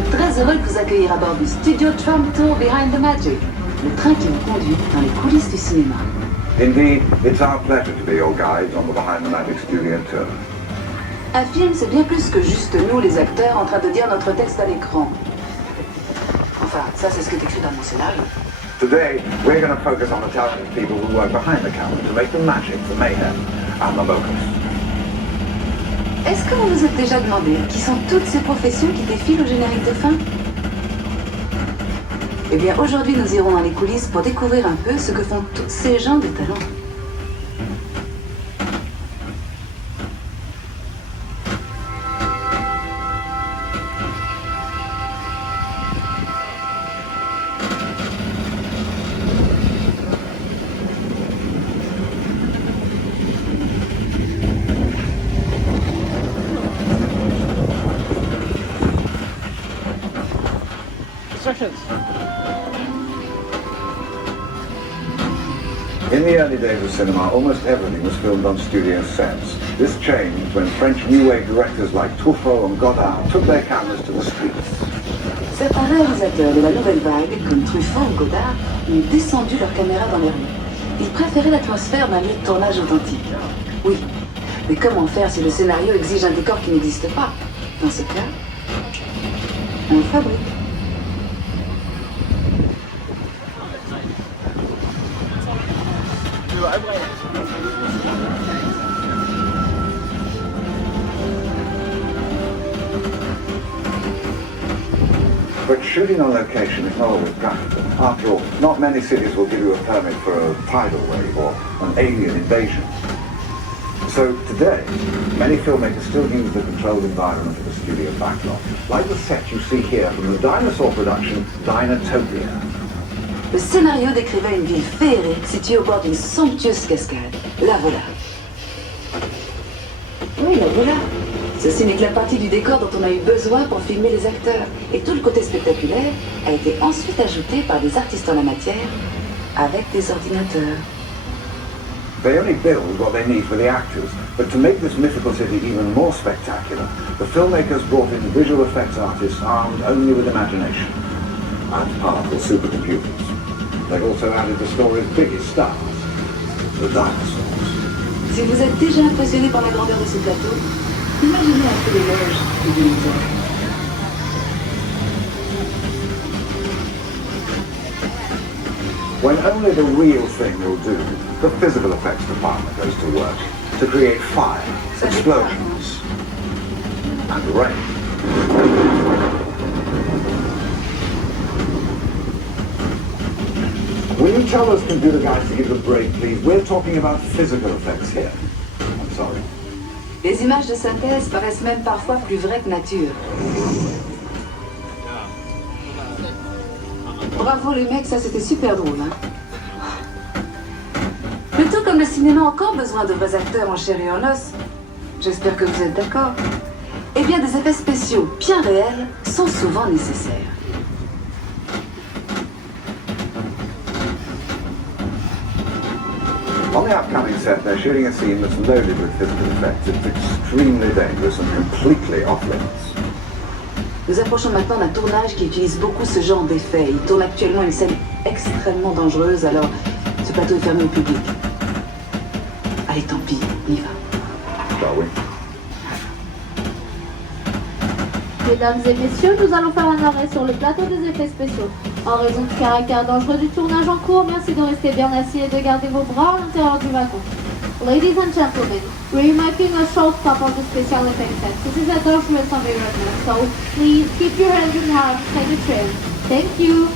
sommes très heureux de vous accueillir à bord du Studio Tram Tour Behind the Magic, le train qui nous conduit dans les coulisses du cinéma. Indeed, it's our pleasure to be your guides on the Behind the Magic Studio Tour. Un film, c'est bien plus que juste nous, les acteurs, en train de dire notre texte à l'écran. Enfin, ça, c'est ce qui est écrit dans mon scénario. Today, we're going to focus on the talented people who work behind the camera to make the magic, the mayhem, and the locals. Est-ce que vous vous êtes déjà demandé qui sont toutes ces professions qui défilent au générique de fin? Eh bien, aujourd'hui, nous irons dans les coulisses pour découvrir un peu ce que font tous ces gens de talent. In the early days of cinema, almost everything was filmed on studio sets. This changed when French New Wave directors like Truffaut and Godard took their cameras to the streets. Certains réalisateurs de la nouvelle vague, comme Truffaut ou Godard, ont descendu leurs caméras dans les rues. Ils préféraient l'atmosphère d'un lieu de tournage authentique. Oui, mais comment faire si le scénario exige un décor qui n'existe pas? Dans ce cas, on le fabrique. But shooting on location is not always practical. After all, not many cities will give you a permit for a tidal wave or an alien invasion. So today, many filmmakers still use the controlled environment of the studio backlot, like the set you see here from the dinosaur production Dinotopia. Le scénario décrivait une ville féerique située au bord d'une somptueuse cascade. La voilà. Oui, la voilà. Ceci n'est que la partie du décor dont on a eu besoin pour filmer les acteurs. Et tout le côté spectaculaire a été ensuite ajouté par des artistes en la matière avec des ordinateurs. They only build what they need for the actors, but to make this mythical city even more spectacular, the filmmakers brought in visual effects artists armed only with imagination and powerful supercomputers. They've also added the story's biggest stars, the dinosaurs. Si vous êtes déjà impressionné par la grandeur de ce plateau, imaginez un peu l'éloge du dinosaure. When only the real thing will do, the physical effects department goes to work to create fire, explosions, and rain. Will you tell us computer guys to give a break, please? We're talking about physical effects here. I'm sorry. Les images de synthèse paraissent même parfois plus vraies que nature. Bravo les mecs, ça c'était super drôle, hein. Plutôt comme le cinéma a encore besoin de vrais acteurs en chair et en os, j'espère que vous êtes d'accord, eh bien des effets spéciaux bien réels sont souvent nécessaires. On the upcoming set, they're shooting a scene that's loaded with physical effects. It's extremely dangerous and completely off-limits. Nous approchons maintenant d'un tournage qui utilise beaucoup ce genre d'effets. Il tourne actuellement une scène extrêmement dangereuse, alors ce plateau est fermé au public. Allez, tant pis, on y va. Shall we? Mesdames et messieurs, nous allons faire un arrêt sur le plateau des effets spéciaux. En raison du caractère dangereux du tournage en cours, merci de rester bien assis et de garder vos bras à l'intérieur du wagon. Ladies and gentlemen, we're making a short stop on the special effects set. This is a dangerous environment, so please keep your hands in hand, take a trim. Thank you.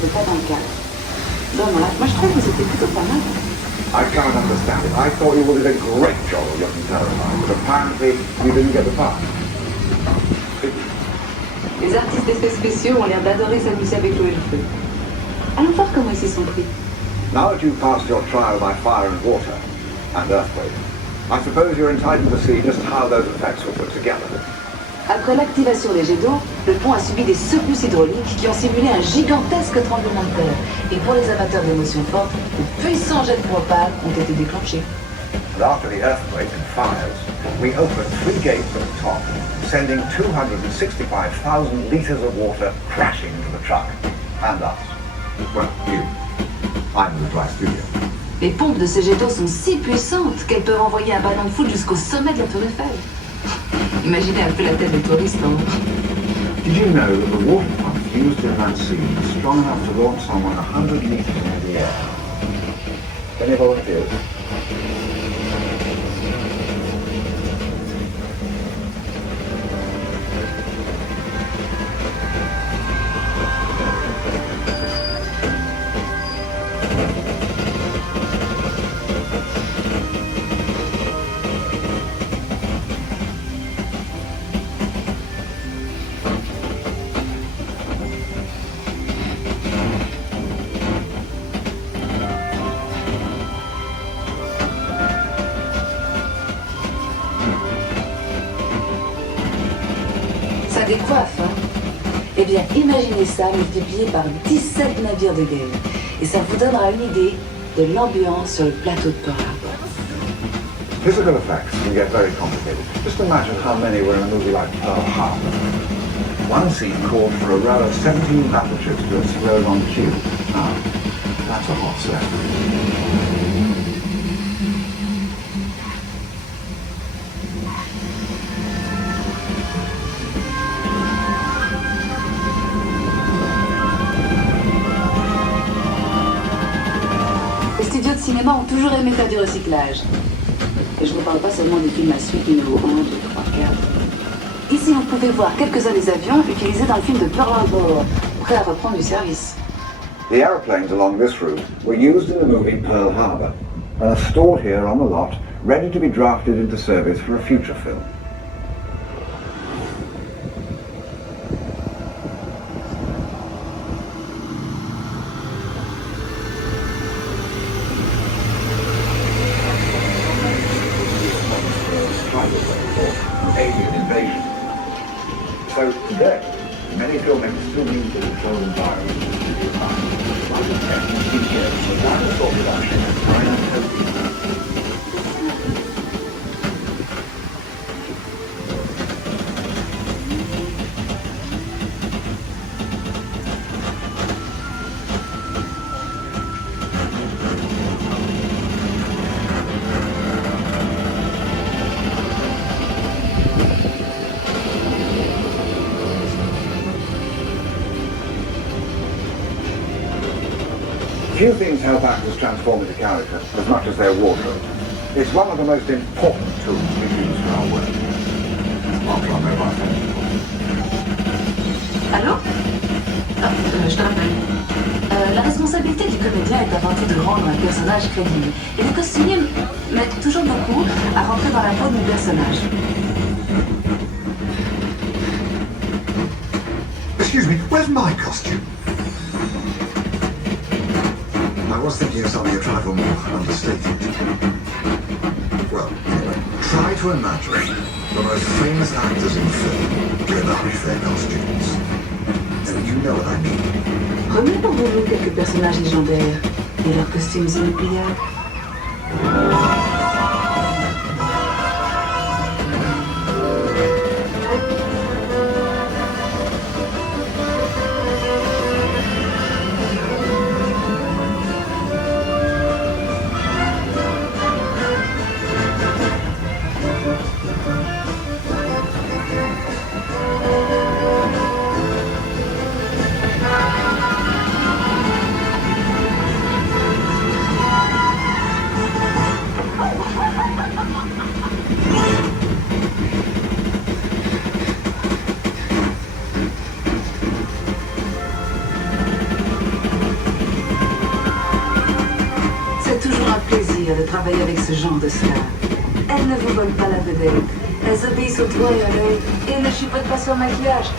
peu pas dans le cadre. Dommage. Moi, je trouve que c'était plutôt pas mal. I can't understand it. I thought you would have done a great job of looking terrified, but apparently you didn't get the part. Les artistes d'effets spéciaux ont l'air d'adorer s'amuser avec l'eau et le feu. Allons voir comment ils s'y sont pris. Now that you've passed your trial by fire and water, and earthquake, I suppose you're entitled to see just how those effects were put together. Après l'activation des jets d'eau, le pont a subi des secousses hydrauliques qui ont simulé un gigantesque tremblement de terre. Et pour les amateurs d'émotions fortes, de puissants jets de propane ont été déclenchés. And after the earthquake and fires, we opened 3 gates at the top, sending 265,000 litres of water crashing into the truck. And us. Well, you. I'm the dry studio. Les pompes de ces jets d'eau sont si puissantes qu'elles peuvent envoyer un ballon de foot jusqu'au sommet de la tour Eiffel. Imaginez un peu la tête des touristes en haut. Did you know that the water pump used in that scene is strong enough to launch someone 100 meters into the air? Any volunteers? Des coiffes, hein. Eh bien, imaginez ça multiplié par 17 navires de guerre. Et ça vous donnera une idée de l'ambiance sur le plateau de Pearl Harbor. Physical effects can get very complicated. Just imagine how many were in a movie like Pearl Harbor. One scene called for a row of 17 battleships to explode on Cuba. Now, that's a hot set. Les studios de cinéma ont toujours aimé faire du recyclage. Et je ne parle pas seulement des films à suite numéro 1, 2, 3, 4. Ici, vous pouvez voir quelques-uns des avions utilisés dans le film de Pearl Harbor, prêts à reprendre du service. The aeroplanes along this route were used in the movie Pearl Harbor and are stored here on the lot, ready to be drafted into service for a future film. Alien invasion. So today, many filmmakers still use the control environment in studio time. Like the tech studios for dinosaur production and Rhinotopia. Few things help actors transform into character as much as their wardrobe. It's one of the most important tools we use for our work. After our mobile phone. Allô? Ah, je te rappelle. La responsabilité du comédien est avant tout de rendre un personnage crédible. Et les costumiers mettent toujours beaucoup à rentrer dans la peau du personnage. Excuse me, where's my costume? I was thinking of something a trifle more understated. Well, anyway, try to imagine the most famous actors in film without their costumes. And you know what I mean. Remettez pour vous quelques personnages légendaires et leurs costumes inoubliables. travailler avec ce genre de stars. Elles ne vous volent pas la vedette. Elles obéissent au doigt et à l'œil et ne chipotent pas sur le maquillage.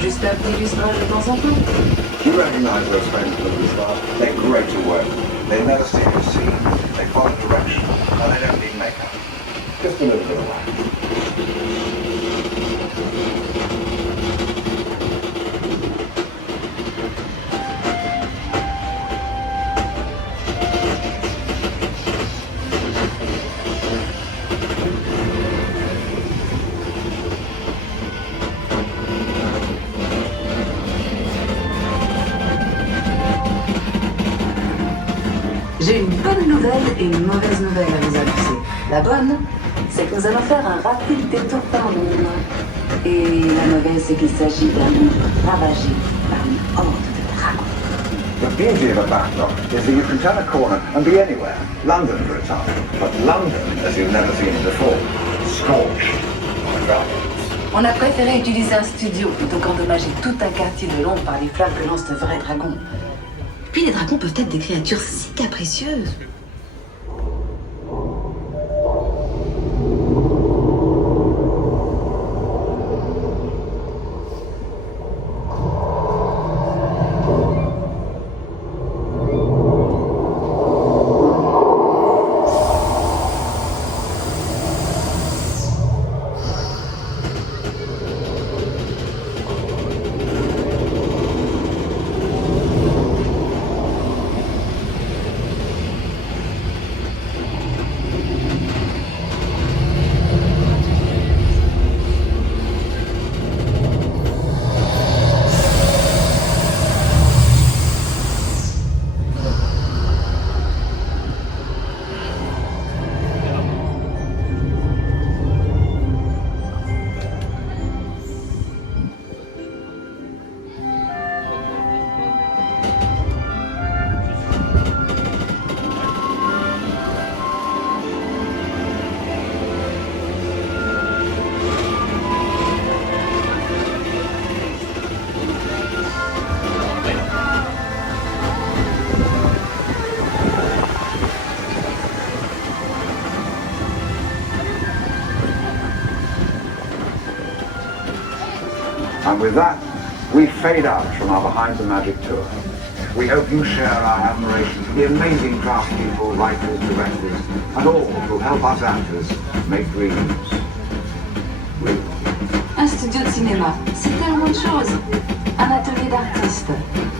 Juste un petit lustrage de temps en temps. You recognize those famous movie stars? They're great to work with. They never seem to see. They follow direction, and they don't need makeup. Just a little bit of wax. J'ai une bonne nouvelle et une mauvaise nouvelle à vous annoncer. La bonne, c'est que nous allons faire un rapide détour par Londres. Et la mauvaise, c'est qu'il s'agit d'un monde ravagé par une horde de dragons. The beauty of a backlot is that you can turn a corner and be anywhere. London, for example. But London, as you've never seen it before, scorched by dragons. On a préféré utiliser un studio plutôt qu'endommager tout un quartier de Londres par les flammes que lancent de vrais dragons. Puis les dragons peuvent être des créatures si capricieuses. And with that, we fade out from our Behind the Magic tour. We hope you share our admiration for the amazing craftspeople, writers, directors, and all who help us actors make dreams. Un studio de cinéma, c'est tellement de choses. Un atelier d'artistes,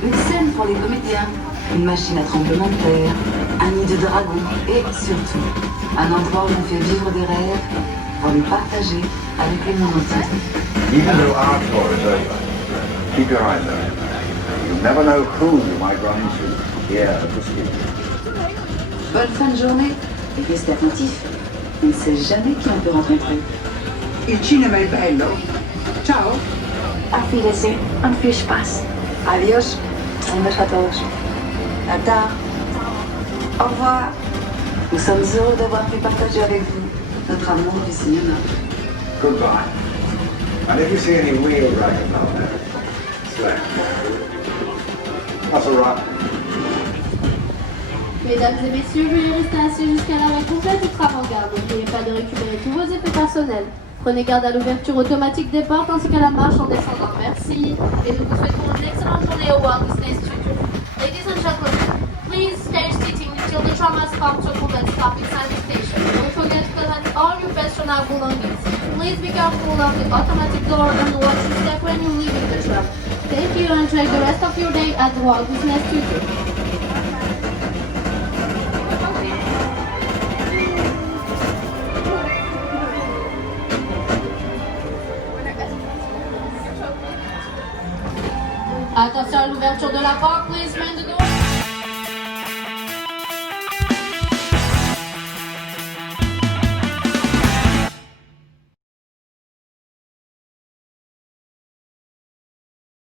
une scène pour les comédiens, une machine à tremblement de terre, un nid de dragons et surtout, un endroit où on fait vivre des rêves pour les partager avec les mondes entiers. Even though our tour is over, keep your eyes open. You never know who you might run into here at the studio. Bonne fin de journée et restez attentifs. On ne sait jamais qui on peut rencontrer. Il cinema è bello. Ciao. Auf Wiedersehen und viel Spaß. Adios, un beso a todos. À tard. Au revoir. Nous sommes heureux d'avoir pu partager avec vous notre amour du cinéma. Goodbye. And if you see any real dragons out there, slay. That's all right. Mesdames et messieurs, veuillez rester assis jusqu'à l'arrêt complet du tram en gare. N'oubliez pas de récupérer tous vos effets personnels. Prenez garde à l'ouverture automatique des portes ainsi qu'à la marche en descendant. Merci. Et nous vous souhaitons une excellente journée au Walt Disney Studios. Ladies and gentlemen, please stay seating until the tram has come to a complete stop inside the station. Don't forget to collect all your personal belongings. Please be careful of the automatic door and watch your step when you leave the tram. Thank you and enjoy the rest of your day at the Walt Disney Studios. Attention à l'ouverture de la porte, please mind the door.